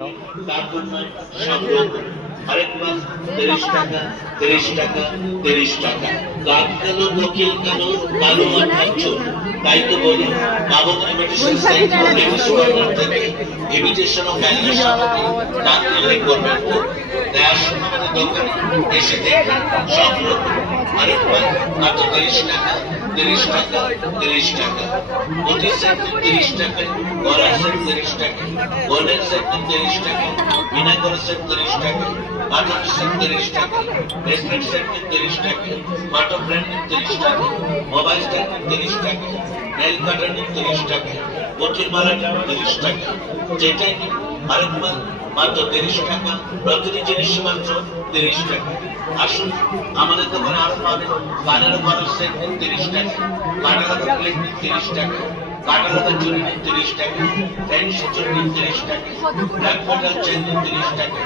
তার জন্য সংগ্রহ করুন। আরেক মাস 30 টাকা 30 টাকা 30 টাকা। গাছ কেন বকিল কেন কালো মাথার চোর, তাই তো বলি বাবদ ইমিটেশন সাইট থেকে ইমিটেশন ও ভ্যালু সামগ্রী দাঁত নির্ণয় করবেন ও দেওয়ার সময় আমাদের দোকানে এসে দেখবেন সংগ্রহ করুন। আরেক মাস মাত্র 30 টাকা 30 টাকা 30 টাকা। অতি সেট 30 টাকা, গড়া সেট 30 টাকা, গোল্ডেন সেট 30 টাকা, বিনা গড়া সেট 30 টাকা, বাটন সেট 30 টাকা, ব্রেসলেট সেট 30 টাকা, বাটন ব্র্যান্ড 30 টাকা, মোবাইল স্ট্যান্ড 30 টাকা, নেল কাটার 30 টাকা, বটির মালা 30 টাকা। যেটাই নিন আরেক মাস মাত্র 30 টাকা, প্রতিটি জিনিস মাত্র 30 টাকা। আসুন আমাদের দোকানে আরো পাবেন কানের বারো সেট 30 টাকা, কানের হাতা প্লেট 30 টাকা, কানের হাতা চুড়ি 30 টাকা, ফ্যান্সি চুড়ি 30 টাকা, ব্ল্যাক মেটাল চেন 30 টাকা।